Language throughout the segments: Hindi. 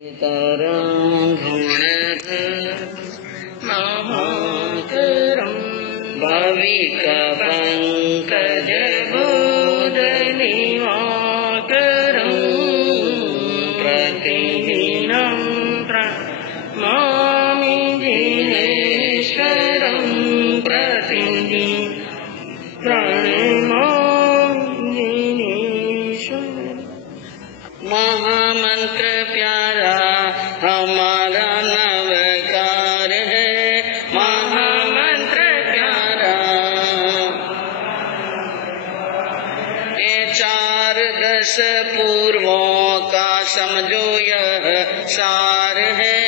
तरं महाकरं भविकपङ्कजबोधनिवाकरं प्रतिदिनं प्रणमामि जिनेश्वरं प्रतिदिनं प्रणमामि जिनेश्वरं। महामंत्र प्यारा हमारा नवकार है, महामंत्र प्यारा। ये 4 दश पूर्वों का समझो यह सार है,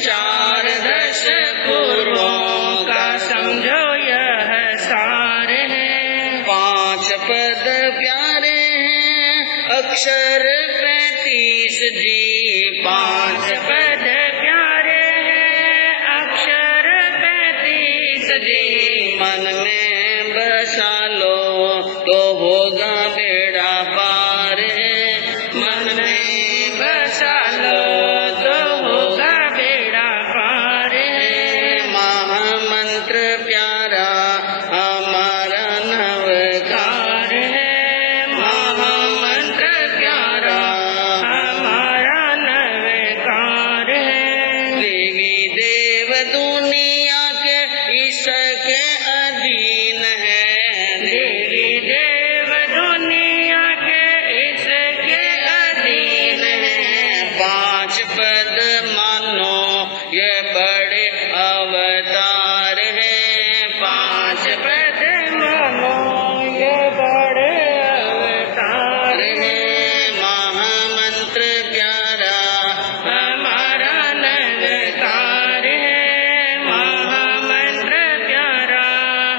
4 दश पूर्वों का समझो यह सार है। 5 पद प्यारे हैं, अक्षर 35 जी। 5 पद प्यारे हैं, अक्षर 35 जी। मन में बसा लो तो होगा बेड़ा पार है, मन में बसा लो तो होगा बेड़ा पार है। महामंत्र प्यारा हमारा नवकार है, महामंत्र प्यारा हमारा नवकार है। देवी देव दुनिया के इसके अधीन है, देवी देव दुनिया के इसके अधीन है। 5 पद मानो ये बड़े अवतार है, 5 पद मानो ये बड़े अवतार है। महामंत्र प्यारा हमारा नवकार है, महामंत्र प्यारा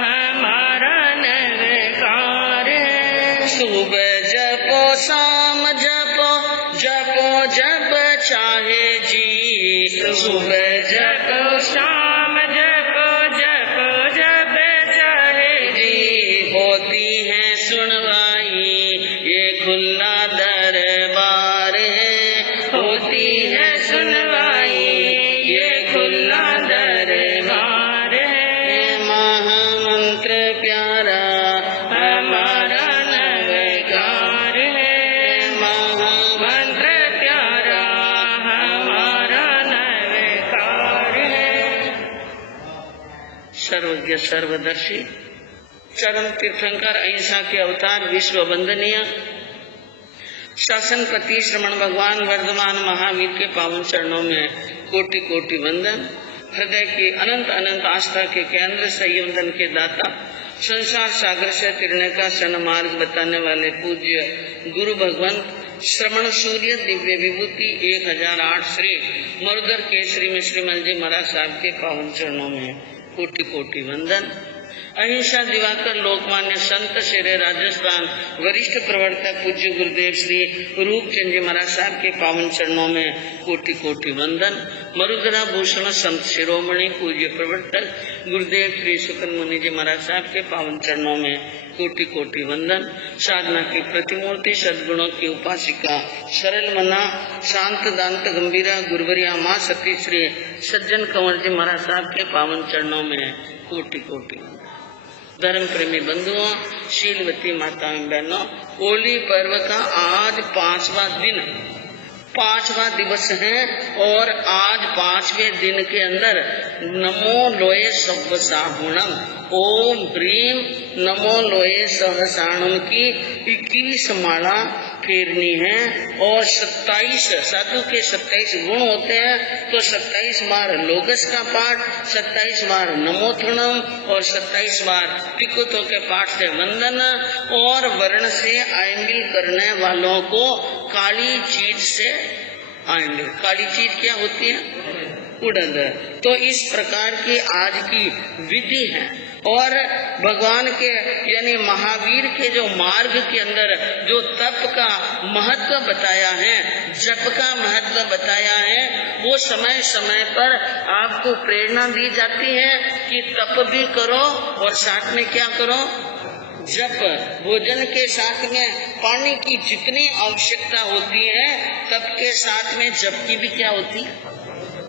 हमारा नवकार है। सुबह जपो शाम जपो, जपो जप चाहे जी। सुबह जपो शाम जपो, जपो जप चाहे जी। होती है सुनवाई ये खुला दरबार है, होती है सुनवाई ये खुला दरबार है। महामंत्र प्यारा हमारा नवकार है, महामंत्र प्यारा हमारा नवकार है। सर्वज्ञ सर्वदर्शी चरम तीर्थंकर अहिंसा के अवतार विश्व वंदनीय शासनपति श्रमण भगवान वर्धमान महावीर के पावन चरणों में कोटि कोटि वंदन। हृदय की अनंत अनंत आस्था के केंद्र संयमदन के दाता, संसार सागर से तिरने का सन मार्ग बताने वाले पूज्य गुरु भगवान श्रमण सूर्य दिव्य विभूति 1008 श्री मरुधर केसरी में श्रीमल जी महाराज साहब के पावन चरणों में कोटि कोटि वंदन। अहिंसा दिवाकर लोकमान्य संत शेरे राजस्थान वरिष्ठ प्रवर्तक पूज्य गुरुदेव श्री रूपचंद जी महाराज साहब के पावन चरणों में कोटि कोटि वंदन। मरुधरा भूषण संत शिरोमणि पूज्य प्रवर्तक गुरुदेव श्री सुकन मुनि जी महाराज साहब के पावन चरणों में कोटि कोटि वंदन। साधना की प्रतिमूर्ति सद्गुणों की उपासिका सरल मना शांत दांत गंभीरा गुरुवरिया माँ सती श्री सज्जन कंवर जी महाराज साहब के पावन चरणों में कोटि कोटि। धर्म प्रेमी बंधुओं, शीलवती माताओं बहनों, होली पर्व का आज 5वां दिवस है और आज 5वें दिन के अंदर नमो लोये सहसाहुणम ओम ह्रीम नमो लोये सहसाणुम की 21 माला फेरनी है। और 27 साधु के 27 गुण होते हैं, तो 27 बार लोगस का पाठ, 27 बार नमोथुणम और 27 बार विकुतों के पाठ से वंदन। और वर्ण से आयमिल करने वालों को काली चीज से आएंगे। काली चीज क्या होती है? उड़द। तो इस प्रकार की आज की विधि है। और भगवान के यानी महावीर के जो मार्ग के अंदर जो तप का महत्व बताया है, जप का महत्व बताया है, वो समय समय पर आपको प्रेरणा दी जाती है कि तप भी करो और साथ में क्या करो, जब भोजन के साथ में पानी की जितनी आवश्यकता होती है, तब के साथ में जप की भी क्या होती है,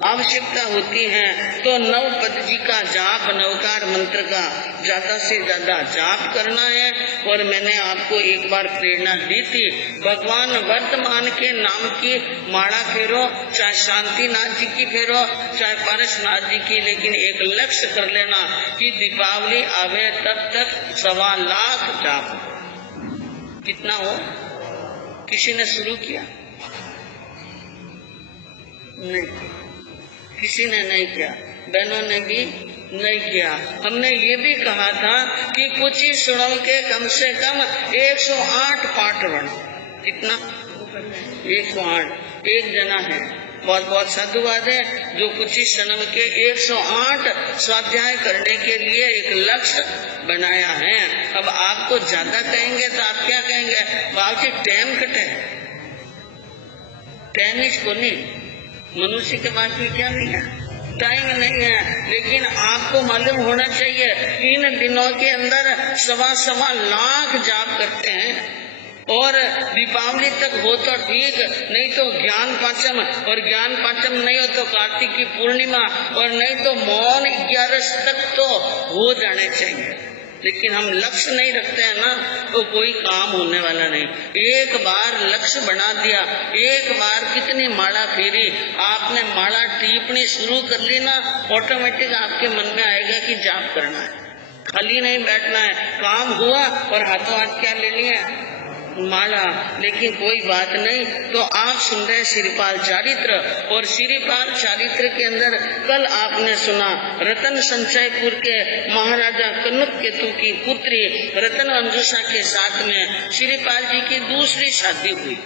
आवश्यकता होती है। तो नव पद जी का जाप, नवकार मंत्र का ज्यादा से ज्यादा जाप करना है। और मैंने आपको एक बार प्रेरणा दी थी, भगवान वर्तमान के नाम की माला फेरो, चाहे शांतिनाथ जी की फेरो, चाहे पारसनाथ जी की, लेकिन एक लक्ष्य कर लेना कि दीपावली आवे तब तक 1.25 लाख जाप। कितना हो? किसी ने शुरू किया? नहीं, किसी ने नहीं किया, बहनों ने भी नहीं किया। हमने ये भी कहा था कि कुछ ही क्षणों के कम से कम 108 पाठ वर्ण। कितना? 108। एक जना है, बहुत बहुत साधुवाद है, जो कुछ ही क्षण के 108 स्वाध्याय करने के लिए एक लक्ष्य बनाया है। अब आपको ज्यादा कहेंगे तो आप क्या कहेंगे, बाकी टाइम कटे, टाइम इसको नहीं, मनुष्य के पास भी क्या नहीं है, टाइम नहीं है। लेकिन आपको मालूम होना चाहिए, इन दिनों के अंदर 1.25 लाख जाप करते हैं। और दीपावली तक हो तो ठीक, नहीं तो ज्ञान पांचम, और ज्ञान पांचम नहीं हो तो कार्तिक की पूर्णिमा, और नहीं तो मौन 11 तक तो हो जाने चाहिए। लेकिन हम लक्ष्य नहीं रखते हैं ना, तो कोई काम होने वाला नहीं। एक बार लक्ष्य बना दिया, एक बार कितनी माला फेरी, आपने माला टीपनी शुरू कर ली ना, ऑटोमेटिक आपके मन में आएगा कि जाप करना है, खाली नहीं बैठना है। काम हुआ और हाथों हाथ क्या ले लिया, माला। लेकिन कोई बात नहीं। तो आप सुन रहे श्रीपाल चारित्र, और श्रीपाल चारित्र के अंदर कल आपने सुना रतन संचयपुर के महाराजा कनक केतु की पुत्री रतन अंजुषा के साथ में श्रीपाल जी की दूसरी शादी हुई,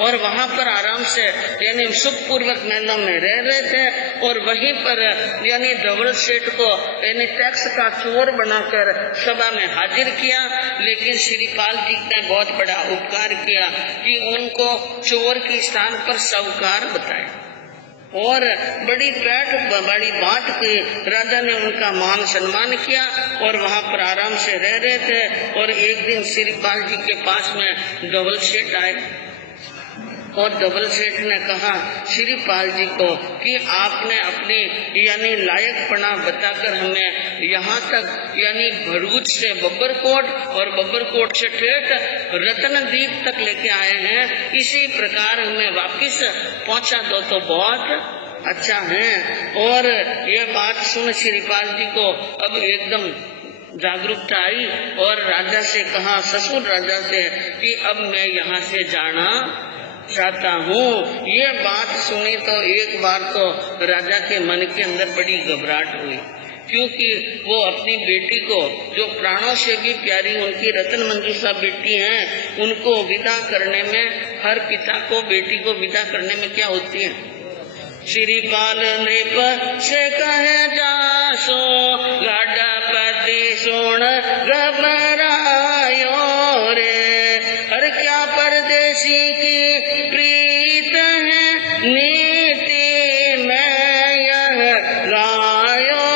और वहाँ पर आराम से यानी सुख पूर्वक महलों में रह रहे थे। और वहीं पर यानी धवल सेठ को यानी टैक्स का चोर बनाकर सभा में हाजिर किया। लेकिन श्रीपाल जी ने बहुत बड़ा उपकार किया कि उनको चोर के स्थान पर साहूकार बताया, और बड़ी बड़ी बात की राजा ने उनका मान सम्मान किया, और वहाँ पर आराम से रह रहे थे। और एक दिन श्रीपाल जी के पास में धवल सेठ आए, और धवल सेठ ने कहा श्रीपाल जी को कि आपने अपनी यानी लायकपना बताकर हमें यहाँ तक यानी भरूच से बब्बरकोट और बब्बरकोट से ठेठ रत्नदीप तक लेके आए हैं, इसी प्रकार हमें वापिस पहुँचा दो तो बहुत अच्छा है। और ये बात सुन श्रीपाल जी को अब एकदम जागरूकता आई, और राजा से कहा, ससुर राजा से, कि अब मैं यहाँ से जाना चाहता हूँ। ये बात सुनी तो एक बार तो राजा के मन के अंदर बड़ी घबराहट हुई, क्योंकि वो अपनी बेटी को, जो प्राणों से भी प्यारी उनकी रतन मंजूषा बेटी हैं, उनको विदा करने में, हर पिता को बेटी को विदा करने में क्या होती है, श्रीपाल नृप से कहे जासो गाडापति सुन घबरायो रे, हर क्या परदेसी की प्रीत है नीति में यह लायो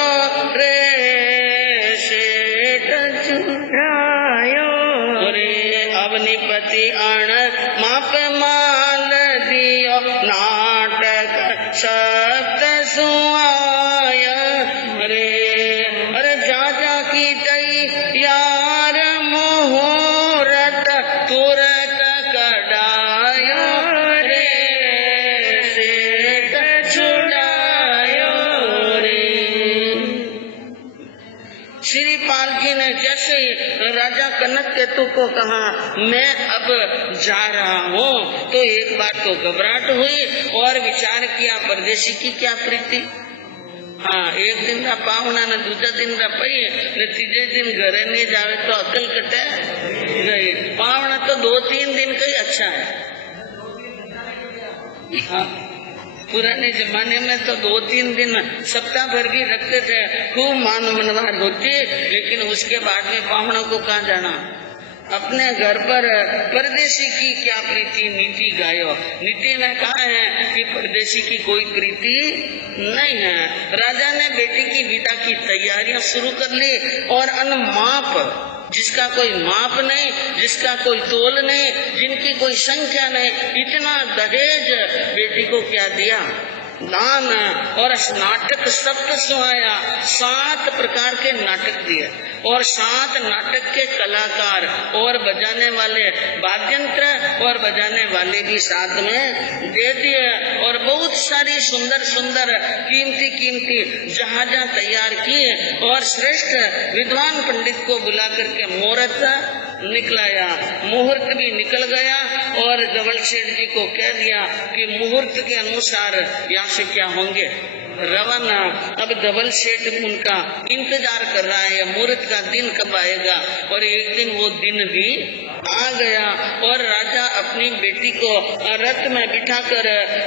रे, सेठ चुरायो रे, अब निपति अण माप माल दियो, नाटक शब्द सुआया रे, अरे जा की तई यार मुहूर्त तुरत कडायो रे, सेठ छुड़ायो रे। श्रीपाल जी ने जैसे राजा कनक केतु को कहा मैं अब जा रहा हूँ, तो एक बार तो घबराहट हुई, और विचार किया परदेशी की क्या प्रीति। हाँ, एक दिन का पावना ने दूसरा दिन का पई ने तीजे दिन घरे नहीं जावे तो अकल कटे नहीं। पावना तो 2-3 दिन का ही अच्छा है। हाँ, पुराने जमाने में तो 2-3 दिन सप्ताह भर भी रखते थे, खूब मान मनवार होती, लेकिन उसके बाद में पावना को कहाँ जाना। अपने घर पर परदेशी की क्या प्रीति नीति गायो। नीति में कहा है कि परदेशी की कोई प्रीति नहीं है। राजा ने बेटी की विदा की तैयारियां शुरू कर ली, और अनमाप जिसका कोई माप नहीं, जिसका कोई तोल नहीं, जिनकी कोई संख्या नहीं, इतना दहेज बेटी को क्या दिया, दान। और नाटक सप्त सुहाया, 7 प्रकार के नाटक दिए और 7 नाटक के कलाकार और बजाने वाले वाद्यंत्र और बजाने वाले भी साथ में दे दिए। और बहुत सारी सुंदर सुंदर कीमती कीमती जहाज तैयार किए और श्रेष्ठ विद्वान पंडित को बुला करके मुहूर्त निकलाया। मुहूर्त भी निकल गया और धवल सेठ जी को कह दिया कि मुहूर्त के अनुसार यहाँ से क्या होंगे रवाना। अब धवल सेठ उनका इंतजार कर रहा है मुहूर्त का दिन कब आएगा। और एक दिन वो दिन भी आ गया और राजा अपनी बेटी को रथ में बिठाकर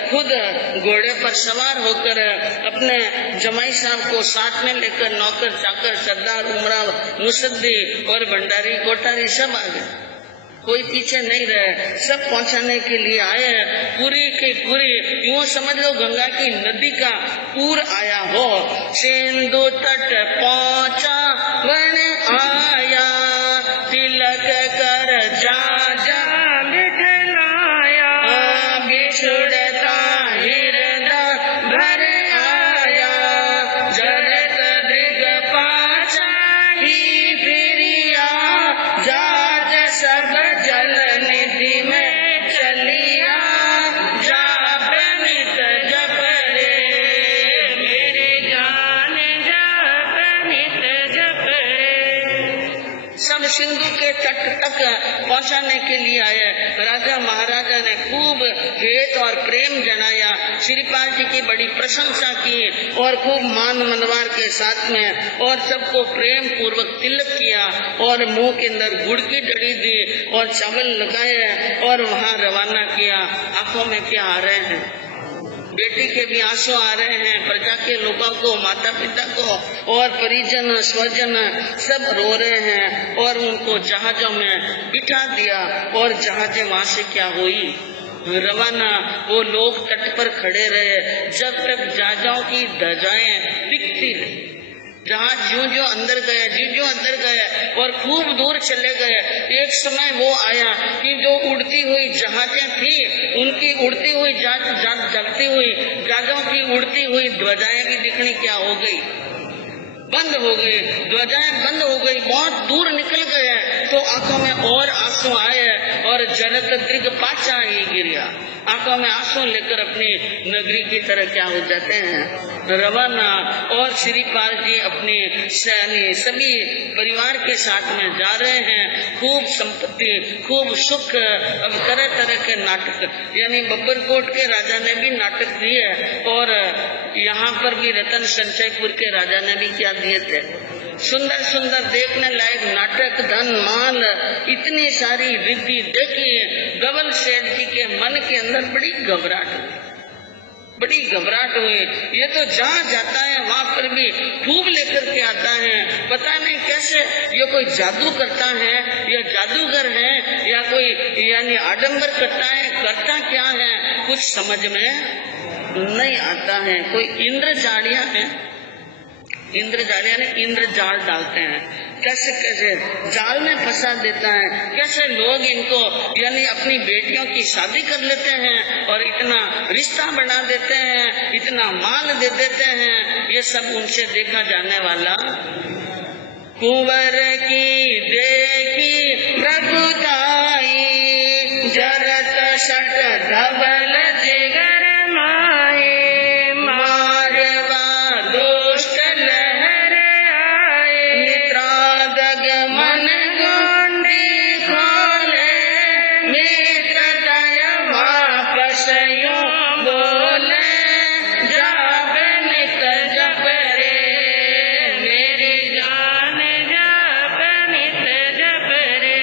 खुद घोड़े पर सवार होकर अपने जमाई साहब को साथ में लेकर नौकर चाकर सरदार उमराव मुसद्दी और भंडारी कोठारी सब आ गए। कोई पीछे नहीं रहे, सब पहुंचाने के लिए आए। पूरी की पूरी यूं समझ लो गंगा की नदी का पूर आया हो। सिंधु तट पहुंचा वन आया, तिलक कर जा जा बिठलाया, बिछुड़ता हृदय भर आया, जरत दिग पाचा ही फिरिया, जाज सब जल निधि में चलिया, जा प्रणित जप रे मेरी जान, जा प्रणित जप रे। सब सिंधु के तट तक पहुंचाने के लिए आए। राजा महाराजा ने खूब हेत और प्रेम जनाया, श्रीपाल जी की बड़ी प्रशंसा की और खूब मान मनवार के साथ में और सबको प्रेम पूर्वक तिलक किया और मुंह के अंदर गुड़ की डड़ी दी और चावल लगाए और वहाँ रवाना किया। आंखों में क्या आ रहे हैं, बेटी के भी आंसू आ रहे हैं, प्रजा के लोगों को, माता पिता को और परिजन स्वजन सब रो रहे हैं। और उनको जहाजों में बिठा दिया और जहाजें वहाँ से क्या हुई रवाना। वो लोग तट पर खड़े रहे जब तक जहाजों की ध्वजाएं दिखती रही। जहाज जो अंदर गए, जो अंदर गए और खूब दूर चले गए। एक समय वो आया कि जो उड़ती हुई जहाजें थी, उनकी उड़ती हुई जलती हुई जहाजों की उड़ती हुई ध्वजाएं भी दिखनी क्या हो गई, बंद हो गई। ध्वजाएं बंद हो गई, बहुत दूर निकल गए। तो आंखों में और आंसू आए और जरत दृग पाचा ही गिरिया। आंखों में आंसू लेकर अपनी नगरी की तरह क्या हो जाते हैं रवाना। और श्रीपाल जी अपनी सभी परिवार के साथ में जा रहे हैं। खूब संपत्ति, खूब सुख। अब तरह तरह के नाटक, यानी बब्बरकोट के राजा ने भी नाटक दिए और यहाँ पर भी रतन संचयपुर के राजा ने भी क्या दिए थे, सुंदर सुंदर देखने लायक नाटक, धन माल, इतनी सारी रिद्धि देखी। धवल सेठ जी के मन के अंदर बड़ी घबराहट हुई। ये तो जहाँ जाता है वहाँ पर भी खूब लेकर के आता है। पता नहीं कैसे ये कोई जादू करता है या जादूगर है या कोई यानी आडंबर करता है, करता क्या है कुछ समझ में नहीं आता है। कोई इंद्रजालिया है, इंद्रजालिया ने इंद्र जाल डालते हैं, कैसे कैसे जाल में फंसा देता है। कैसे लोग इनको यानी अपनी बेटियों की शादी कर लेते हैं और इतना रिश्ता बना देते हैं, इतना माल दे देते हैं। ये सब उनसे देखा जाने वाला। कुंवर की देखी प्रभुताई, जरत शट धवल जिगर माए, मारवा दुष्ट लहर आए, निद्रादग मन गोंडी खोले, मित्र दय वापस यूं बोले, जाप नित जप रे मेरी जान, जाप नित जप रे।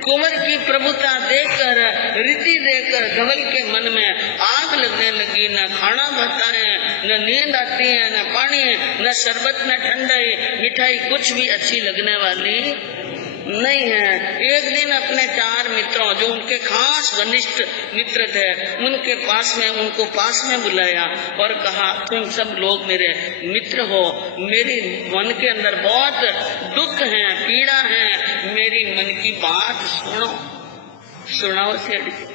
कुंवर की प्रभुता देखकर, रिद्धि देखकर धवल के मन में आग लगने लगी। न खाना भाता है, न नींद आती है, न पानी, न शरबत, न ठंडाई मिठाई कुछ भी अच्छी लगने वाली नहीं है। एक दिन अपने 4 मित्रों जो उनके खास घनिष्ठ मित्र थे उनके पास में उनको पास में बुलाया और कहा तुम सब लोग मेरे मित्र हो, मेरी मन के अंदर बहुत दुख है, पीड़ा है, मेरी मन की बात सुनाओ सेठ जी।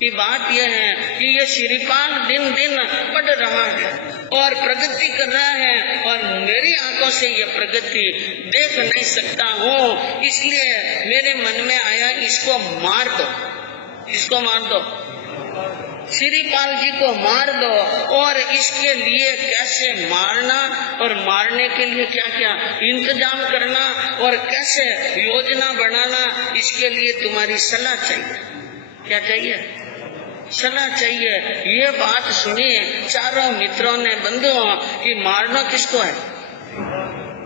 की बात यह है कि ये श्रीपाल दिन दिन बढ़ रहा है और प्रगति कर रहा है और मेरी आंखों से ये प्रगति देख नहीं सकता हूँ, इसलिए मेरे मन में आया इसको मार दो। इसको मार दो, श्रीपाल जी को मार दो। और इसके लिए कैसे मारना और मारने के लिए क्या क्या इंतजाम करना और कैसे योजना बनाना, इसके लिए तुम्हारी सलाह चाहिए। क्या चाहिए? सलाह चाहिए। ये बात सुनी चारों मित्रों ने, बंधुओं, कि मारना किसको है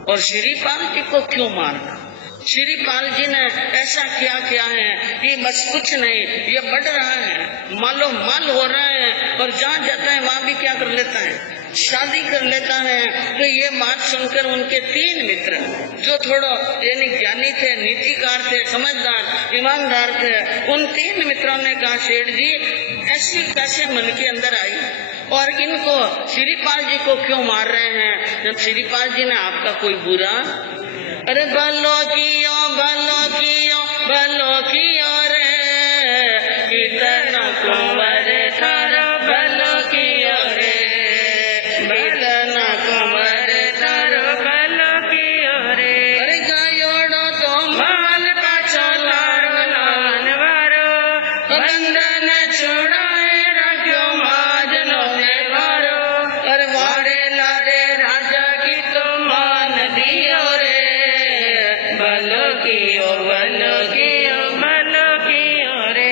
और श्रीपाल जी को क्यों मारना। श्रीपाल जी ने ऐसा क्या किया है कि बस कुछ नहीं, ये बढ़ रहा है, मालो माल हो रहा है और जहाँ जाता है वहाँ भी क्या कर लेता है, शादी कर लेता है। तो ये बात सुनकर उनके 3 मित्र जो थोड़ा यानी ज्ञानी थे, नीतिकार थे, समझदार, ईमानदार थे, उन 3 मित्रों ने कहा सेठ जी ऐसी कैसे मन के अंदर आई और इनको श्रीपाल जी को क्यों मार रहे हैं जब श्रीपाल जी ने आपका कोई बुरा। अरे भलो कियो रे इतना कुंवर थारा भलो कियो रे, इतना कुंवर थारा भलो कियो रे। अरे गायोड़ो तो माल पाछो लारो लान वारो, बंधन छुड़ाए रखो माजनो ने मारो। अरे वारे लारे राजा की तो मान दियो रे, भलो कियो रे।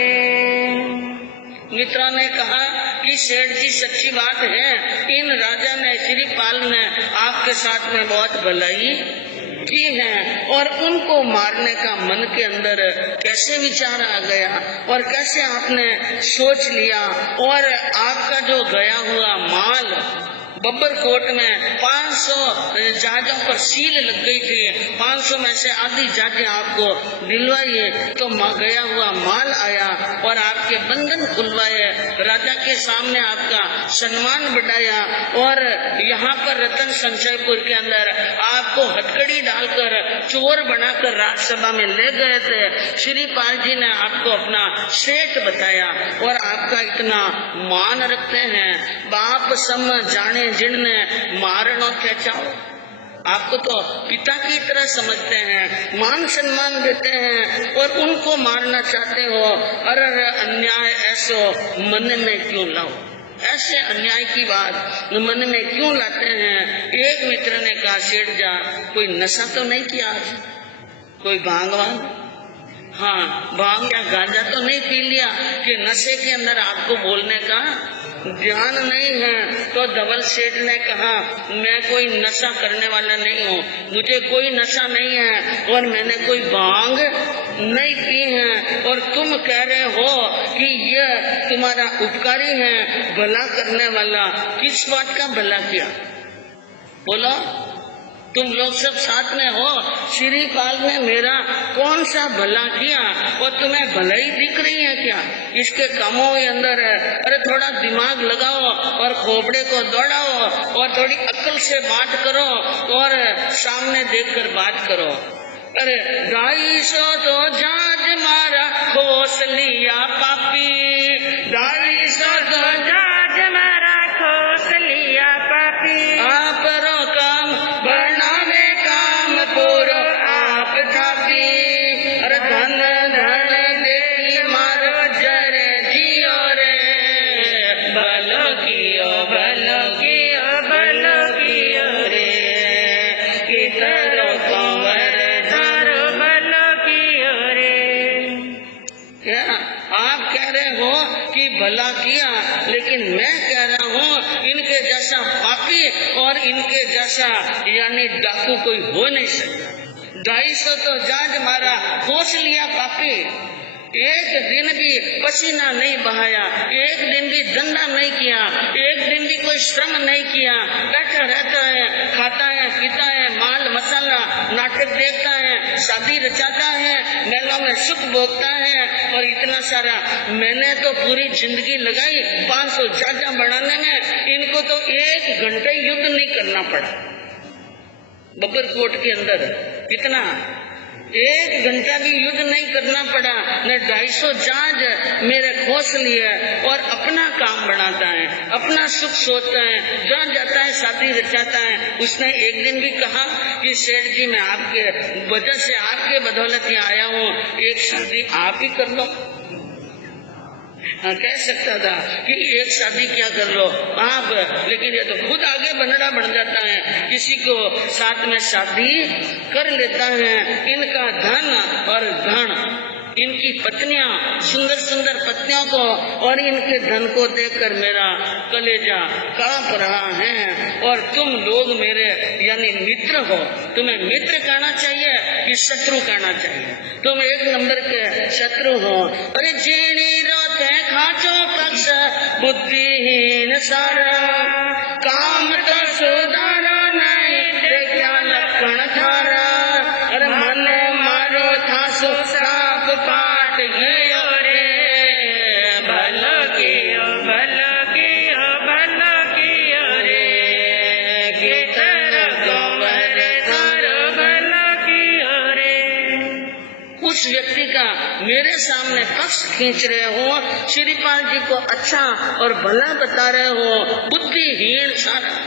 मित्रों ने कहा कि सेठ जी सच्ची बात है, इन राजा ने श्रीपाल ने आपके साथ में बहुत भलाई की है और उनको मारने का मन के अंदर कैसे विचार आ गया और कैसे आपने सोच लिया। और आपका जो गया हुआ माल बब्बर कोट में 500 जहाजों पर सील लग गई थी, 500 में से आधी जहाजें आपको दिलवाई, तो गया हुआ माल आया और आपके बंधन खुलवाए, राजा के सामने आपका सम्मान बढ़ाया और यहाँ पर रतन संचयपुर के अंदर आपको हथकड़ी डालकर चोर बनाकर राज्यसभा में ले गए थे। श्रीपाल जी ने आपको अपना सेठ बताया और आपका इतना मान रखते हैं, बाप सम जाने जिनने मारनो क्या चाहो, आपको तो पिता की तरह समझते हैं, मान सम्मान देते हैं और उनको मारना चाहते हो। अरे अन्याय ऐसो मन में क्यों लाओ, ऐसे अन्याय की बात मन में क्यों लाते हैं। एक मित्र ने कहा सेठ जा कोई नशा तो नहीं किया आज, कोई भांग वांग, हाँ भांग या गांजा तो नहीं पी लिया कि नशे के अंदर आपको बोलने का ध्यान नहीं है। तो धवल सेठ ने कहा मैं कोई नशा करने वाला नहीं हूँ, मुझे कोई नशा नहीं है और मैंने कोई भांग नहीं पी है। और तुम कह रहे हो कि ये तुम्हारा उपकारी है, भला करने वाला, किस बात का भला किया बोलो। तुम लोग सब साथ में हो, श्रीपाल ने मेरा कौन सा भला किया और तुम्हें भलाई दिख रही है क्या इसके कामों के अंदर? अरे थोड़ा दिमाग लगाओ और खोपड़े को दौड़ाओ और थोड़ी अक्ल से बात करो और सामने देखकर बात करो। अरे 250 तो जाज मारा खोस लिया पापी, 250 तो जाज मारा खोस लिया पापी, आप रो काम बनावे काम पूरो आप थापी। अरे धन धन देखी मारो जरे जियो रे, भलो कियो रे, किधरो कंवर थारो भलो कियो रे। क्या आप कह रहे हो कि भला किया, लेकिन मैं कह रहा हूँ इनके जैसा पापी और इनके जैसा यानी डाकू कोई हो नहीं सकता। 250 तो जाज मारा खोस लिया पापी, एक दिन भी पसीना नहीं बहाया, एक दिन भी धंधा नहीं किया, एक दिन भी कोई श्रम नहीं किया, बैठा रहता है, खाता है, पीता है, माल मसाला, नाटक देखता है, शादी रचाता है, महलों में सुख भोगता है, और इतना सारा मैंने तो पूरी जिंदगी लगाई 500 जहाज बनाने में, इनको तो 1 घंटे युद्ध नहीं करना पड़ा। बब्बरकोट के अंदर इतना 1 घंटा भी युद्ध नहीं करना पड़ा, न 250 जहाज मेरे खोस लिए, और अपना काम बनाता है, अपना सुख सोचता है, जहाँ जाता है शादी रचाता है। उसने एक दिन भी कहा कि सेठ जी मैं आपके वजह से, आपके बदौलत यहाँ आया हूँ, एक शादी आप ही कर लो। कह सकता था कि एक शादी क्या कर लो आप, लेकिन ये तो खुद आगे बनड़ा बन जाता है, किसी को साथ में शादी कर लेता है। इनका धन और धन, इनकी पत्नियां, सुंदर सुंदर पत्नियों को और इनके धन को देखकर मेरा कलेजा कांप रहा है। और तुम लोग मेरे यानी मित्र हो, तुम्हें मित्र कहना चाहिए कि शत्रु कहना चाहिए? तुम 1 नंबर के शत्रु हो। अरे जीनी रोते खाचो पक्ष बुद्धिहीन सारा, काम तो सुधारो नहीं देखा लक्षण थारा। अरे मन मारो था सुसाप पाट गयो रे, भलो कियो भलो कियो भलो कियो रे, कितर गोबर थारो भलो कियो रे। उस व्यक्ति का मेरे सामने पक्ष खींच रहे हो, श्रीपाल जी को अच्छा और भला बता रहे हो, बुद्धिहीन सारा।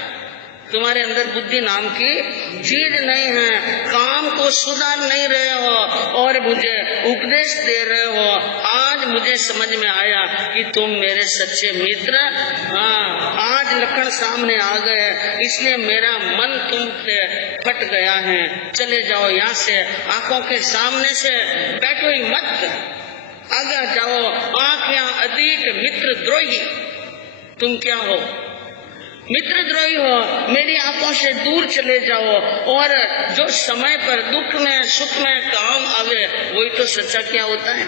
तुम्हारे अंदर बुद्धि नाम की चीज नहीं है, काम को सुधार नहीं रहे हो और मुझे उपदेश दे रहे हो। आज मुझे समझ में आया कि तुम मेरे सच्चे मित्र। हाँ, आज लक्षण सामने आ गए, इसलिए मेरा मन तुमसे फट गया है। चले जाओ यहाँ से, आंखों के सामने से बैठो ही मत, आगे जाओ। आंखें अधीट मित्र द्रोही, तुम क्या हो? मित्रद्रोही हो। मेरी आंखों से दूर चले जाओ, और जो समय पर दुख में सुख में काम आवे वही तो सच्चा क्या होता है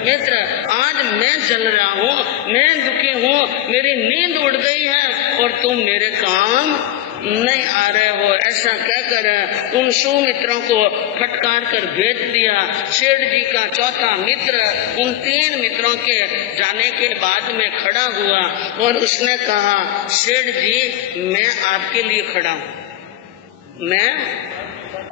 मित्र। आज मैं जल रहा हूँ, मैं दुखी हूँ, मेरी नींद उड़ गई है और तुम मेरे काम नहीं आ रहे हो। ऐसा कहकर उन सुमित्रों को फटकार कर भेज दिया। सेठ जी का चौथा मित्र उन 3 मित्रों के जाने के बाद में खड़ा हुआ और उसने कहा, सेठ जी मैं आपके लिए खड़ा हूँ, मैं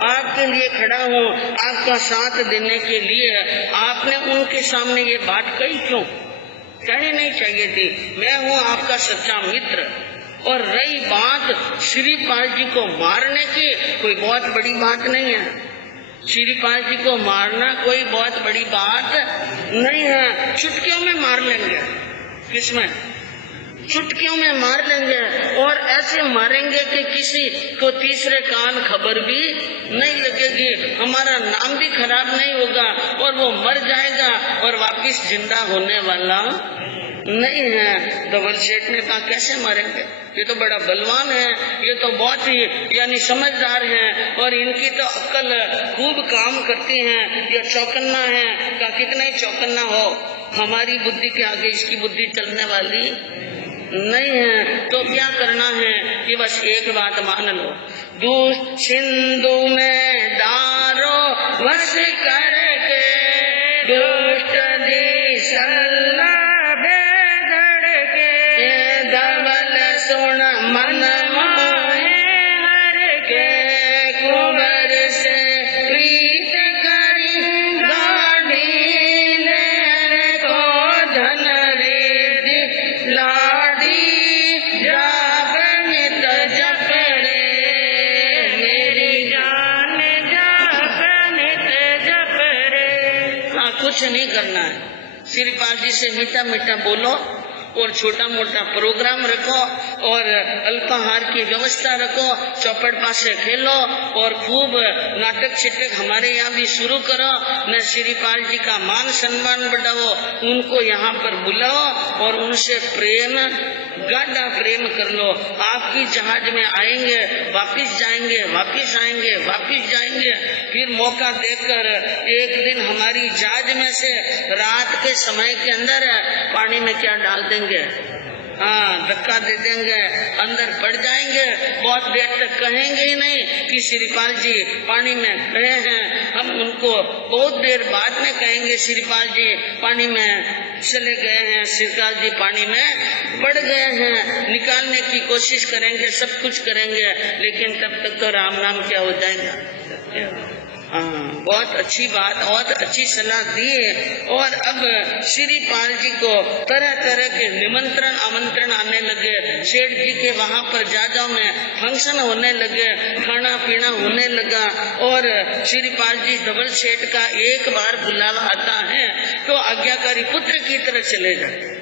आपके लिए खड़ा हूँ, आपका साथ देने के लिए। आपने उनके सामने ये बात कही क्यों? कहनी नहीं चाहिए थी। मैं हूँ आपका सच्चा मित्र। और रही बात श्रीपाल जी को मारने की, कोई बहुत बड़ी बात नहीं है। श्रीपाल जी को मारना कोई बहुत बड़ी बात नहीं है। चुटकियों में मार लेंगे। किसमें? चुटकियों में मार लेंगे, और ऐसे मारेंगे कि किसी को तीसरे कान खबर भी नहीं लगेगी, हमारा नाम भी खराब नहीं होगा, और वो मर जाएगा और वापिस जिंदा होने वाला नहीं है। धवल सेठ ने कहा, कैसे मारेंगे? ये तो बड़ा बलवान है, ये तो बहुत ही यानी समझदार है, और इनकी तो अक्ल खूब काम करती है, ये चौकन्ना है। का कितना ही चौकन्ना हो, हमारी बुद्धि के आगे इसकी बुद्धि चलने वाली नहीं है। तो क्या करना है कि बस एक बात मान लो, दूध सिंधु में दारो वश करके, दुष्ट दी सल्ला सुन मन माए हर के, कुंवर से प्रीत करी गाड़ी ले को धन रे लाड़ी जागनित जप रे, मेरी जान जागनित जप रे। हाँ, कुछ नहीं करना है। श्रीपाल जी से मीठा मीठा बोलो और छोटा मोटा प्रोग्राम रखो और अल्पाहार की व्यवस्था रखो, चौपड़ पासे खेलो और खूब नाटक छिटक हमारे यहाँ भी शुरू करो। न श्रीपाल जी का मान सम्मान बढ़ाओ, उनको यहाँ पर बुलाओ और उनसे प्रेम, गाढ़ा प्रेम कर लो। आपकी जहाज में आएंगे, वापिस जाएंगे, वापिस आएंगे, वापिस जाएंगे। फिर मौका देकर एक दिन हमारी जहाज में से रात के समय के अंदर पानी में क्या डाल देंगे, हाँ धक्का दे देंगे, अंदर पड़ जाएंगे। बहुत देर तक कहेंगे ही नहीं कि श्रीपाल जी पानी में गए हैं, हम उनको बहुत देर बाद में कहेंगे श्रीपाल जी पानी में चले गए हैं, श्रीपाल जी पानी में पड़ गए हैं, निकालने की कोशिश करेंगे, सब कुछ करेंगे, लेकिन तब तक तो राम नाम क्या हो जाएगा। बहुत अच्छी बात, बहुत अच्छी सलाह दी है। और अब श्रीपाल जी को तरह तरह के निमंत्रण आमंत्रण आने लगे। सेठ जी के वहाँ पर जाजाओ में फंक्शन होने लगे, खाना पीना होने लगा। और श्रीपाल जी धवल सेठ का एक बार बुलावा आता है तो आज्ञाकारी पुत्र की तरह चले जाते।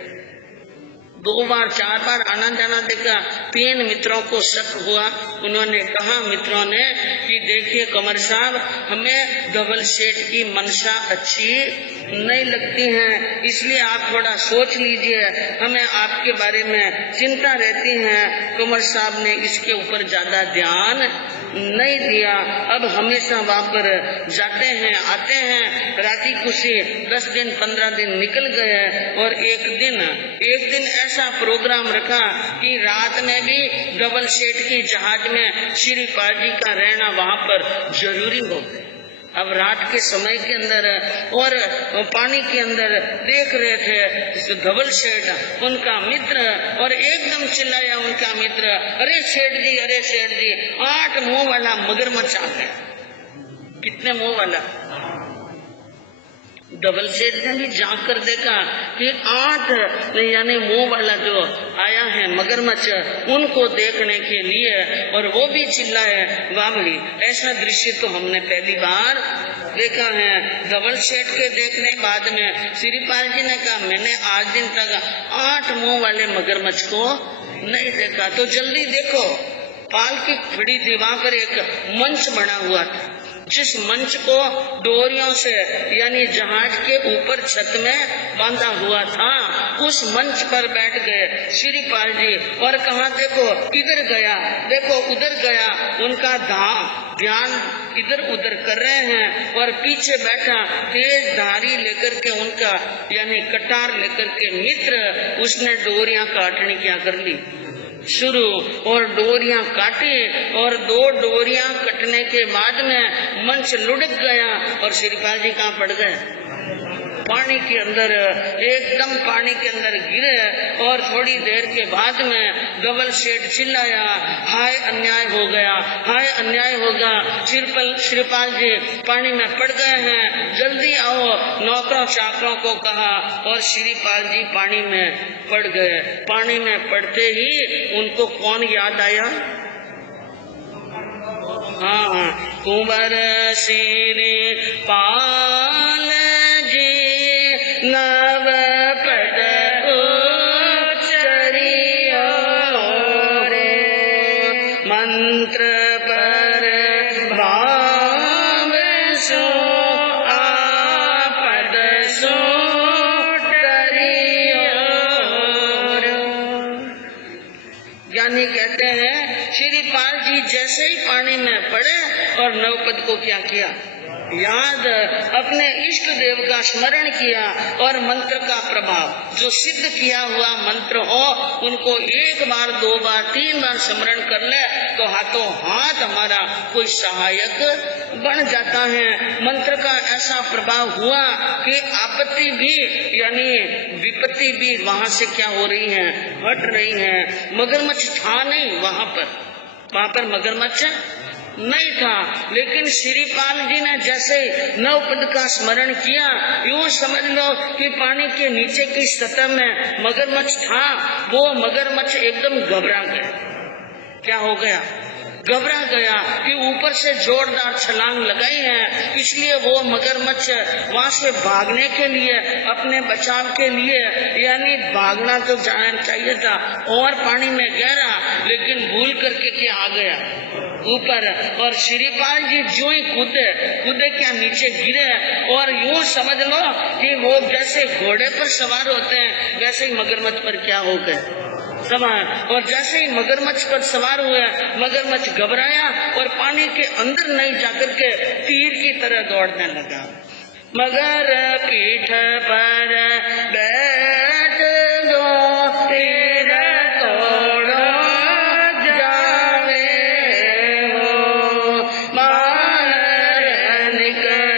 2 बार 4 बार आना जाना देखा। 3 मित्रों को शक हुआ। उन्होंने कहा मित्रों ने कि देखिए कमर साहब, हमें धवल सेठ की मंशा अच्छी नहीं लगती है, इसलिए आप थोड़ा सोच लीजिए, हमें आपके बारे में चिंता रहती है। कमर साहब ने इसके ऊपर ज्यादा ध्यान नहीं दिया। अब हमेशा वहाँ पर जाते हैं आते हैं, राती खुशी 10 दिन 15 दिन निकल गए। और एक दिन ऐसा प्रोग्राम रखा कि रात में भी धवल सेठ की जहाज में श्रीपाल जी का रहना वहाँ पर जरूरी हो गया। अब रात के समय के अंदर और पानी के अंदर देख रहे थे धवल सेठ उनका मित्र, और एकदम चिल्लाया उनका मित्र, अरे सेठ जी, अरे सेठ जी, 8 मुंह वाला मगरमच्छ आ गया। कितने मुंह वाला? धवल सेठ ने भी जांच कर देखा कि 8 यानी मुंह वाला जो आया है मगरमच्छ, उनको देखने के लिए, और वो भी चिल्लाए, वाह भाई, ऐसा दृश्य तो हमने पहली बार देखा है। धवल सेठ के देखने बाद में श्रीपाल जी ने कहा, मैंने आज दिन तक 8 मुंह वाले मगरमच्छ को नहीं देखा। तो जल्दी देखो, पाल की खड़ी दीवार पर एक मंच बना हुआ था, जिस मंच को डोरियों से यानी जहाज के ऊपर छत में बांधा हुआ था, उस मंच पर बैठ गए श्रीपाल जी। और कहा देखो इधर गया, देखो उधर गया, उनका ध्यान इधर उधर कर रहे हैं। और पीछे बैठा तेज धारी लेकर के उनका यानी कटार लेकर के मित्र, उसने डोरियां काटनी क्या कर ली शुरू, और डोरियां काटी। और 2 डोरियां कटने के बाद में मंच लुढ़क गया और श्रीपाल जी कहाँ पड़ गए? पानी के अंदर, एकदम पानी के अंदर गिरे। और थोड़ी देर के बाद में धवल सेठ चिल्लाया, हाय अन्याय हो गया, हाय अन्याय होगा, श्रीपाल जी पानी में पड़ गए हैं, जल्दी आओ। नौकरों चाकरों को कहा और श्रीपाल जी पानी में पड़ गए। पानी में पड़ते ही उनको कौन याद आया? हाँ, कुंवर श्रीपाल नव पद उच्चरियो रे, मंत्र पर भाव सो आपद सो टरियो रे। ज्ञानी कहते हैं श्रीपाल जी जैसे ही पानी में पड़े और नवपद को क्या किया? याद, अपने इष्ट देव का स्मरण किया। और मंत्र का प्रभाव, जो सिद्ध किया हुआ मंत्र हो, उनको 1 बार 2 बार 3 बार स्मरण कर ले तो हाथों हाथ हमारा कोई सहायक बन जाता है। मंत्र का ऐसा प्रभाव हुआ कि आपत्ति भी यानी विपत्ति भी वहाँ से क्या हो रही है? हट रही है। मगरमच्छ था नहीं वहाँ पर मगरमच्छ नहीं था, लेकिन श्रीपाल जी ने जैसे नवपद का स्मरण किया, यूं समझ लो कि पानी के नीचे की सतह में मगरमच्छ था। वो मगरमच्छ एकदम घबरा गया। क्या हो गया? घबरा गया कि ऊपर से जोरदार छलांग लगाई है, इसलिए वो मगरमच्छ वहां से भागने के लिए, अपने बचाव के लिए, यानी भागना तो जाना चाहिए था और पानी में गहरा, लेकिन भूल करके क्या आ गया ऊपर। और श्रीपाल जी जो ही कूदे क्या नीचे गिरे। और यूं समझ लो कि वो जैसे घोड़े पर सवार होते हैं वैसे ही मगरमच्छ पर क्या हो गए सवार। और जैसे ही मगरमच्छ पर सवार हुए, मगरमच्छ घबराया और पानी के अंदर नहीं जाकर के तीर की तरह दौड़ने लगा। मगर पीठ पर बैठ दो तीर तोड़ो जावे हो, बाहर निकल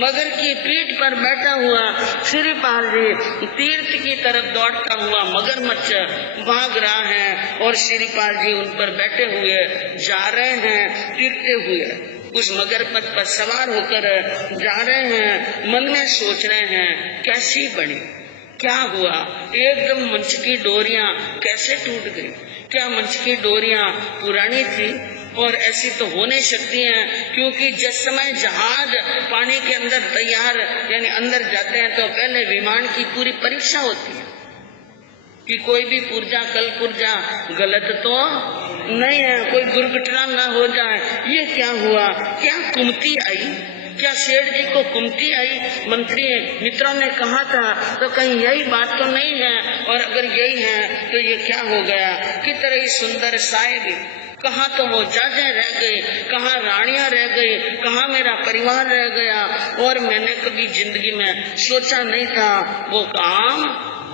मगर की पीठ पर बैठा हुआ श्रीपाल जी तीर्थ की तरफ दौड़ता हुआ मगरमच्छ भाग रहा है और श्रीपाल जी उन पर बैठे हुए जा रहे हैं, तीरते हुए उस मगरमच्छ पर सवार होकर जा रहे हैं। मन में सोच रहे हैं कैसी बनी, क्या हुआ, एकदम मंच की डोरियां कैसे टूट गई, क्या मंच की डोरियां पुरानी थी? और ऐसी तो हो नहीं सकती हैं, क्योंकि जिस समय जहाज पानी के अंदर तैयार यानी अंदर जाते हैं तो पहले विमान की पूरी परीक्षा होती है कि कोई भी पुर्जा कल पुर्जा गलत तो नहीं है, कोई दुर्घटना ना हो जाए। ये क्या हुआ, क्या कुमती आई, क्या सेठ जी को कुमती आई? मंत्री मित्रों ने कहा था तो कहीं यही बात तो नहीं है, और अगर यही है तो ये क्या हो गया? कितनी सुंदर शायरी, कहाँ तो वो जाजें रह गई, कहाँ रानियां रह गई, कहाँ मेरा परिवार रह गया, और मैंने कभी जिंदगी में सोचा नहीं था वो काम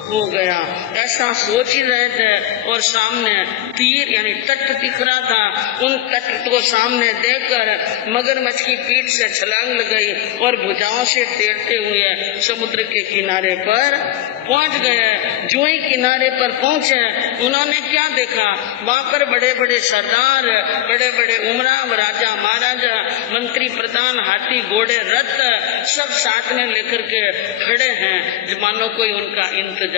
हो गया। ऐसा सोच ही रहे थे और सामने तीर यानी तट दिख रहा था। उन तट को सामने देखकर मगरमच्छ की पीठ से छलांग लगाई और भुजाओं से तैरते हुए समुद्र के किनारे पर पहुंच गए। जो ही किनारे पर पहुंचे उन्होंने क्या देखा, वहाँ पर बड़े बड़े सरदार, बड़े बड़े उमराव, राजा महाराजा, मंत्री प्रधान, हाथी घोड़े रथ सब साथ में लेकर के खड़े हैं, मानो कोई उनका इंतजार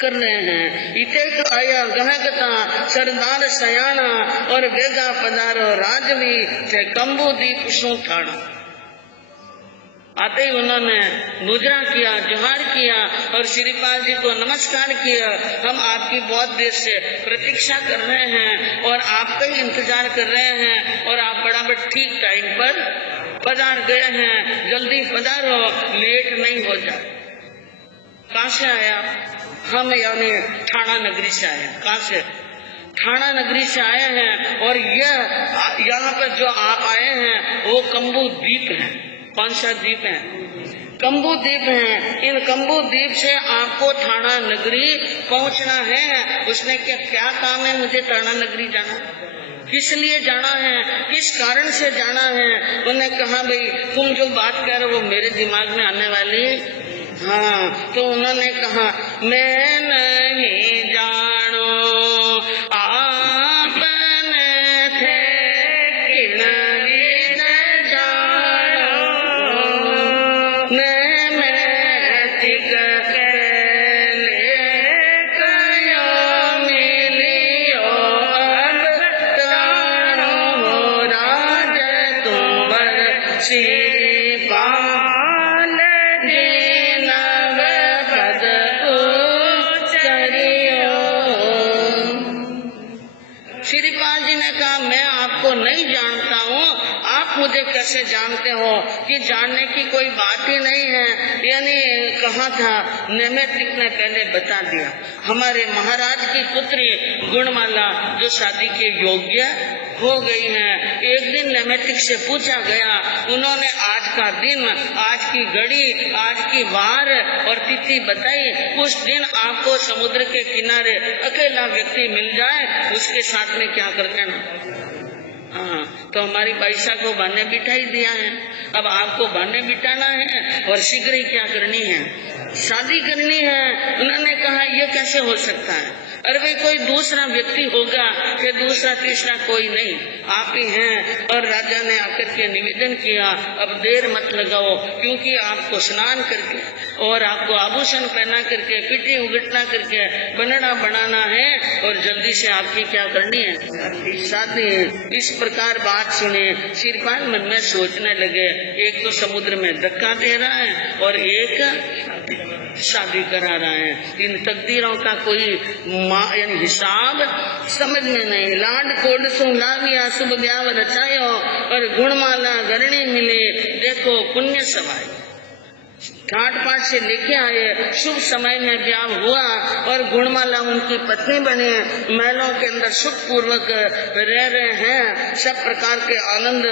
कर रहे हैं। इतेक आया गहकता सरदार सयाना और वेगा पधारो राजवी थे कंबू दीप ठाणा। आते ही उन्होंने मुद्रा किया, जोहार किया और श्रीपाल जी को नमस्कार किया। हम आपकी बहुत देर से प्रतीक्षा कर रहे हैं और आपका ही इंतजार कर रहे हैं, और आप बराबर ठीक टाइम पर पधार गए हैं, जल्दी पधारो, लेट नहीं हो जाए। कहाँ से आया? हम यानी ठाणा नगरी से आए। कहाँ से? ठाणा नगरी से आए हैं। और यह यहाँ पर जो आप आए हैं वो कंबू द्वीप है। कौन सा द्वीप है? कंबू द्वीप है। इन कंबू द्वीप से आपको ठाणा नगरी पहुंचना है। उसने क्या काम है मुझे ठाणा नगरी जाना? किस लिए जाना है, किस कारण से जाना है? उन्होंने कहा भाई तुम जो बात कह रहे हो वो मेरे दिमाग में आने वाली। हाँ, तो उन्होंने कहा मैं नहीं जानो आपने थे किनारे न जानो, श्रीपाल जी ने कहा मैं आपको नहीं जानता हूँ, आप मुझे कैसे जानते हो? कि जानने की कोई बात ही नहीं है। यानी कहा था, नेमेटिक ने पहले बता दिया। हमारे महाराज की पुत्री गुणमाला जो शादी के योग्य हो गई है। एक दिन नेमेटिक से पूछा गया, उन्होंने आज का दिन, आज की घड़ी, आज की वार और तिथि बताई। उस दिन आपको समुद्र के किनारे अकेला व्यक्ति मिल जाए, उसके साथ में क्या करते ना। हाँ, तो हमारी पैसा को बाने बिठाई दिया है। अब आपको बाने बिठाना है और शीघ्र ही क्या करनी है, शादी करनी है। उन्होंने कहा ये कैसे हो सकता है? अरे भाई कोई दूसरा व्यक्ति होगा कि दूसरा तीसरा कोई नहीं, आप ही हैं। और राजा ने आकर के निवेदन किया अब देर मत लगाओ, क्योंकि आपको स्नान करके और आपको आभूषण पहना करके पिटी उगटना करके बनना बनाना है और जल्दी से आपकी क्या करनी है, शादी। इस प्रकार बात सुने श्रीपाल मन में सोचने लगे, एक तो समुद्र में धक्का दे रहा है और एक शादी करा रहा है। इन तकदीरों का कोई यानी हिसाब समझ में नहीं। लाड कोड सु लाविया शुभ ब्याह रचायो और गुणमाला गरणी मिले, देखो पुण्य सवाई। ठाट पाट से लेके आए, शुभ समय में ब्याह हुआ और गुणमाला उनकी पत्नी बने। महलों के अंदर सुख पूर्वक रह रहे हैं, सब प्रकार के आनंद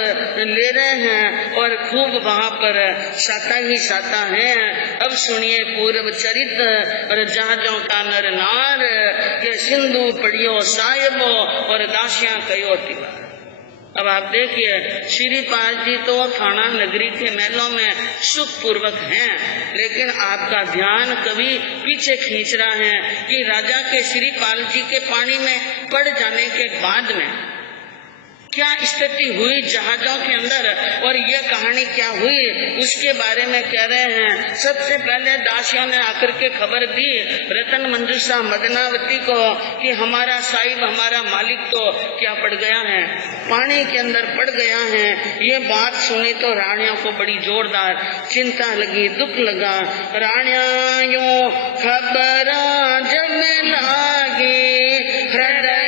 ले रहे हैं और खूब वहाँ पर साता ही साता है। अब सुनिए पूर्व चरित्र और जहाजों का नर नार के सिंधु पड़ियो साहिबो और दासियां कयो तिवार। अब आप देखिए, श्रीपाल जी तो थाना नगरी के महलों में सुखपूर्वक हैं, लेकिन आपका ध्यान कभी पीछे खींच रहा है कि राजा के श्रीपाल जी के पानी में पड़ जाने के बाद में क्या स्थिति हुई जहाजों के अंदर, और ये कहानी क्या हुई उसके बारे में कह रहे हैं। सबसे पहले दासियों ने आकर के खबर दी रतन मंजूषा मदनावती को कि हमारा साहिब, हमारा मालिक तो क्या पड़ गया है, पानी के अंदर पड़ गया है। ये बात सुनी तो रानियों को बड़ी जोरदार चिंता लगी, दुख लगा। रानियों खबर जब लागी, हृदय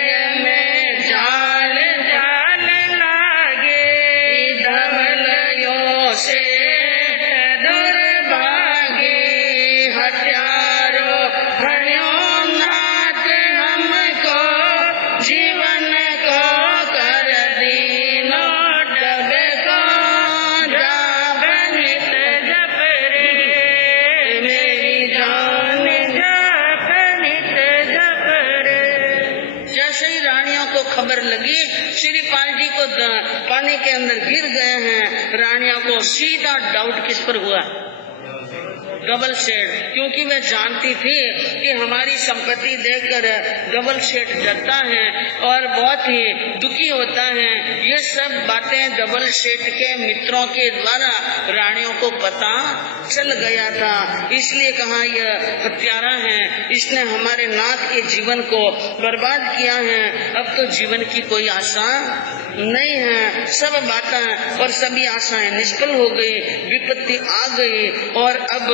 से दुर्भागी, हत्यारों हरियों नाथ हमको, जीवन को कर दीनो डबे को, जाबनित जप रे मेरी जान, जाबनित जप रे। जैसे ही रानियों को खबर लगी श्रीपाल जी को पानी के अंदर गिर गए हैं, रानियों को सीधा डाउट किस पर हुआ? डबल सेठ, क्योंकि वे जानती थी कि हमारी संपत्ति देखकर डबल सेठ डरता है और बहुत ही दुखी होता है। ये सब बातें डबल सेठ के मित्रों के द्वारा रानियों को पता चल गया था, इसलिए कहा यह हत्यारा है, इसने हमारे नाथ के जीवन को बर्बाद किया है, अब तो जीवन की कोई आशा नहीं है। सब बातें और सभी आशाएं निष्फल हो गई, विपत्ति आ गई, और अब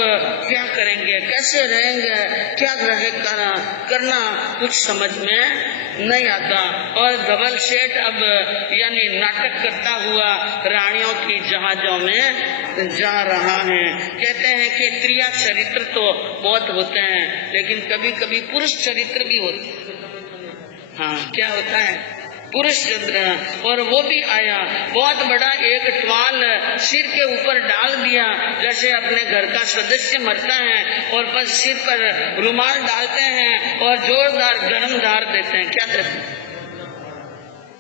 क्या करेंगे, कैसे रहेंगे, क्या करना कुछ समझ में नहीं आता। और धवल सेठ अब यानी नाटक करता हुआ रानियों की जहाजों में जा रहा है। कहते हैं कि स्त्रियां चरित्र तो बहुत होते हैं, लेकिन कभी कभी पुरुष चरित्र भी होते हैं। हाँ, क्या होता है? पुरुष चंद्र, और वो भी आया, बहुत बड़ा एक टवाल सिर के ऊपर डाल दिया, जैसे अपने घर का सदस्य मरता है और बस सिर पर रुमाल डालते हैं और जोरदार गर्म धार देते हैं। क्या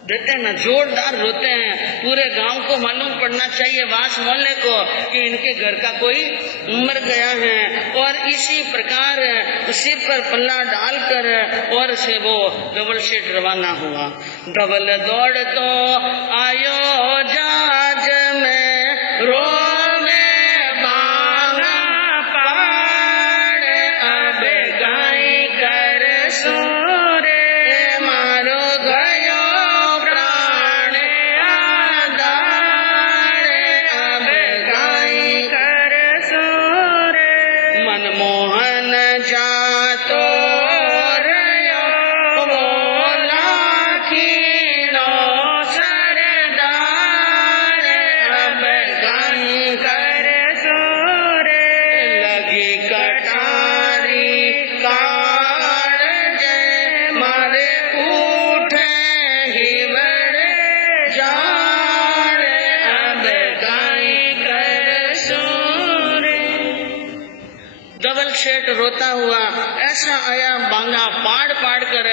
देते हैं ना, जोरदार रोते हैं। पूरे गांव को मालूम पड़ना चाहिए, वास मोहल्ले को, कि इनके घर का कोई मर गया है। और इसी प्रकार सिर पर पल्ला डालकर और से वो डबल सेठ रवाना हुआ। डबल दौड़ तो आयो जहाज में, रोवे बांगा पाड़, अब गाय कर सूरे मारो गयो प्राण आधार, अब गाय कर सूरे मनमोहन जातो सेठ रोता हुआ ऐसा आया, बांगा पाड़ पाड़ कर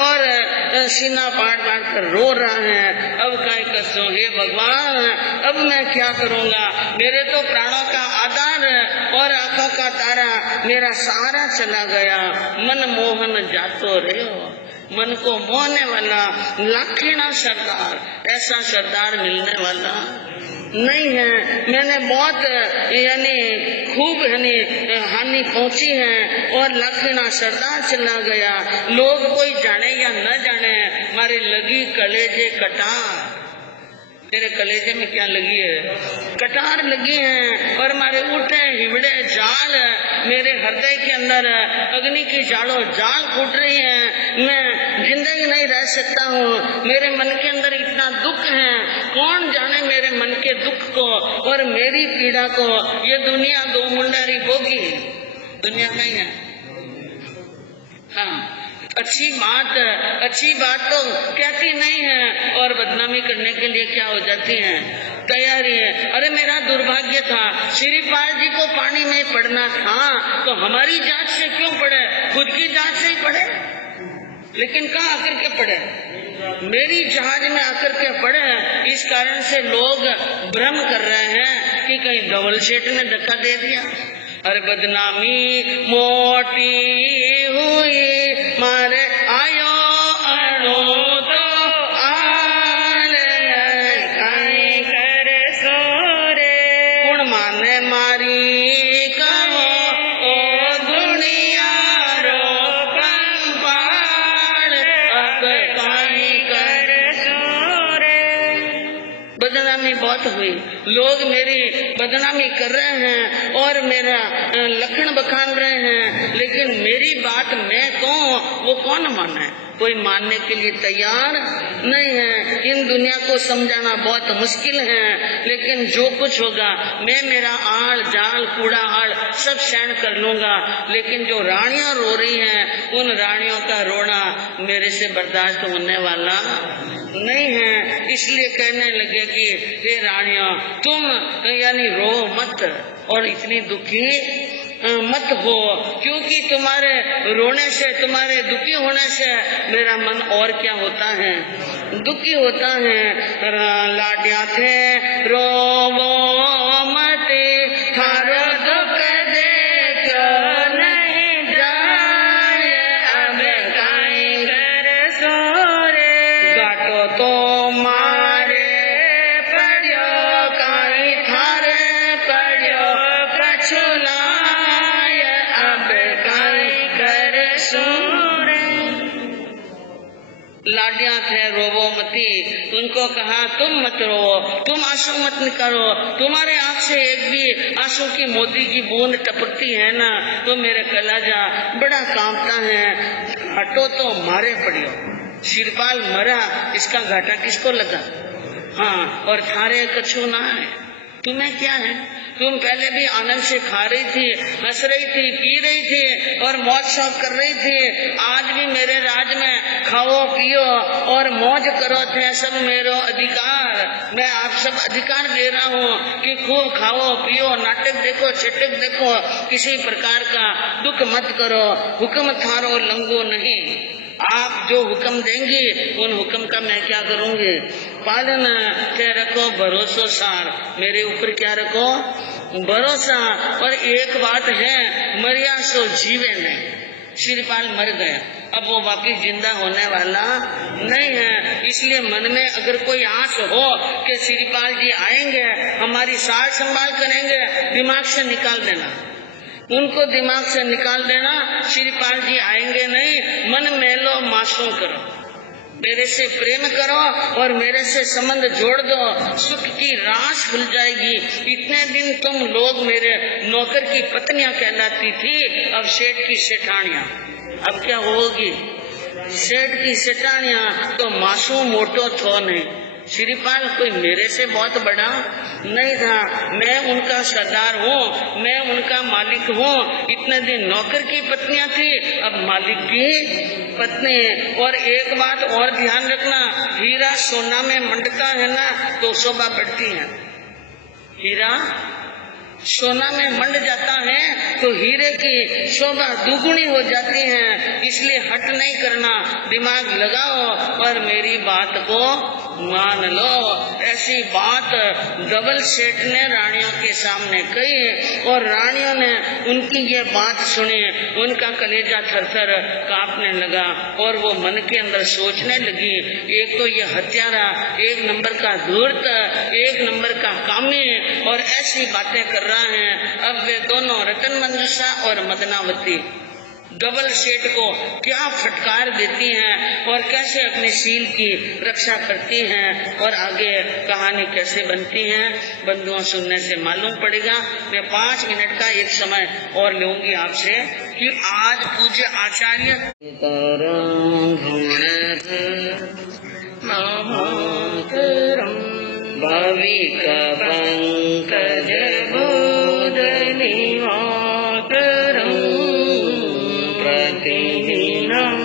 और सीना पाड़ पाड़ कर रो रहा है। अब क्या कसो, हे भगवान, अब मैं क्या करूँगा, मेरे तो प्राणों का आधार और आंखों का तारा, मेरा सहारा चला गया। मन मोहन जातो रे, मन को मोहने वाला लाखीना सरदार, ऐसा सरदार मिलने वाला नहीं है। मैंने बहुत यानी खूब हानि पहुंची है और लाखीना सरदार चला गया। लोग कोई जाने या न जाने, मारे लगी कलेजे कटार। तेरे कलेजे में क्या लगी है? कटार लगी है। और मारे उठे हिवड़े जाल, मेरे हृदय के अंदर अग्नि की जाड़ों जाल फूट रही है। मैं जिंदगी नहीं रह सकता हूँ, मेरे मन के अंदर इतना दुख है, कौन जाने मेरे मन के दुख को और मेरी पीड़ा को। ये दुनिया दो मुंडारी होगी, दुनिया नहीं है। हाँ, अच्छी बात तो कहती नहीं है और बदनामी करने के लिए क्या हो जाती है, तैयारी है। अरे मेरा दुर्भाग्य था, श्रीपाल जी को पानी में पड़ना था तो हमारी जांच से क्यों पड़े, खुद की जांच से ही पड़े। लेकिन कहाँ आकर के पड़े? मेरी जहाज में आकर के पड़े, इस कारण से लोग भ्रम कर रहे हैं कि कहीं डबल सेठ ने धक्का दे दिया। अरे बदनामी मोटी हुई मारे आयो अड़ो तो आल काई कर सोरे गुण माने मारी कहो ओ दुनिया रो कंपाड़ अब काई कर सोरे। बदनामी बहुत हुई, लोग मेरी बदनामी कर रहे हैं और मेरा लखन बखान रहे हैं, लेकिन मेरी बात मैं कहूँ वो कौन माने? कोई मानने के लिए तैयार नहीं है। इन दुनिया को समझाना बहुत मुश्किल है, लेकिन जो कुछ होगा मैं मेरा आड़ जाल कूड़ा हाड़ सब सहन कर लूंगा। लेकिन जो रानियां रो रही हैं उन रानियों का रोना मेरे से बर्दाश्त होने वाला नहीं है। इसलिए कहने लगे कि हे रानियों तुम यानी रो मत और इतनी दुखी मत हो, क्योंकि तुम्हारे रोने से तुम्हारे दुखी होने से मेरा मन और क्या होता है, दुखी होता है। लाडिया थे रोवो मत थारो दुख देख नहीं जाए अब काई कर सोरे गाटो तो मारे पड़ियो काई थारे पड़ियो कछुला लाडियां थे रोवो मती, उनको कहा तुम मत रो, तुम आंसू मत निकालो, तुम्हारे आंख से एक भी आंसू की मोती की बूंद टपकती है ना तो मेरे कलेजा बड़ा कांपता है। घाटो तो मारे पड़ियो, शिरपाल मरा इसका घाटा किसको लगा? हाँ, और थारे कछु ना है, तुम्हें क्या है? तुम पहले भी आनंद से खा रही थी, हंस रही थी, पी रही थी और मौज शौक कर रही थी। आज भी मेरे राज में खाओ पियो और मौज करो थे, सब मेरा अधिकार। मैं आप सब अधिकार दे रहा हूँ कि खूब खाओ पियो, नाटक देखो, चिटक देखो, किसी प्रकार का दुख मत करो। हुक्म थारो लंगो नहीं, आप जो हुक्म देंगी उन हुक्म का मैं क्या करूँगी? पालन के रखो भरोसो सार, मेरे ऊपर क्या रखो? भरोसा। और एक बात है, मरिया सो जीवे नहीं। शिरपाल मर गया, अब वो वापिस जिंदा होने वाला नहीं है। इसलिए मन में अगर कोई आस हो कि शिरपाल जी आएंगे, हमारी सार संभाल करेंगे, दिमाग से निकाल देना, उनको दिमाग से निकाल देना। शिरपाल जी आएंगे नहीं, मन मेलो मासूम करो, मेरे से प्रेम करो और मेरे से संबंध जोड़ दो, सुख की रास खुल जाएगी। इतने दिन तुम लोग मेरे नौकर की पत्नियां कहलाती थी, अब सेठ की सेठानियां। अब क्या होगी? सेठ की सेठानियां तो मासूम मोटो थो नहीं। शिरपाल कोई मेरे से बहुत बड़ा नहीं था, मैं उनका सरदार हूँ, मैं उनका मालिक हूँ। इतने दिन नौकर की पत्नियां थी, अब मालिक की पत्नी। और एक बात और ध्यान रखना, हीरा सोना में मंडता है ना तो शोभा बढ़ती है। हीरा सोना में मंड जाता है तो हीरे की शोभा दुगुनी हो जाती है। इसलिए हट नहीं करना, दिमाग लगाओ और मेरी बात को मान लो। ऐसी बात डबल सेठ ने रानियों के सामने कही और रानियों ने उनकी ये बात सुनी, उनका कलेजा थरथर कांपने लगा और वो मन के अंदर सोचने लगी, एक तो ये हत्यारा, एक नंबर का धूर्त, एक नंबर का कामी और ऐसी बातें कर रहा है। अब वे दोनों रतन मंजूषा और मदनावती डबल सेठ को क्या फटकार देती हैं और कैसे अपने शील की रक्षा करती हैं और आगे कहानी कैसे बनती है, बंधुओं सुनने से मालूम पड़ेगा। मैं 5 मिनट का एक समय और लूंगी आपसे कि आज पूज्य आचार्य भाविक पंकज बोधनी प्रतिदिनं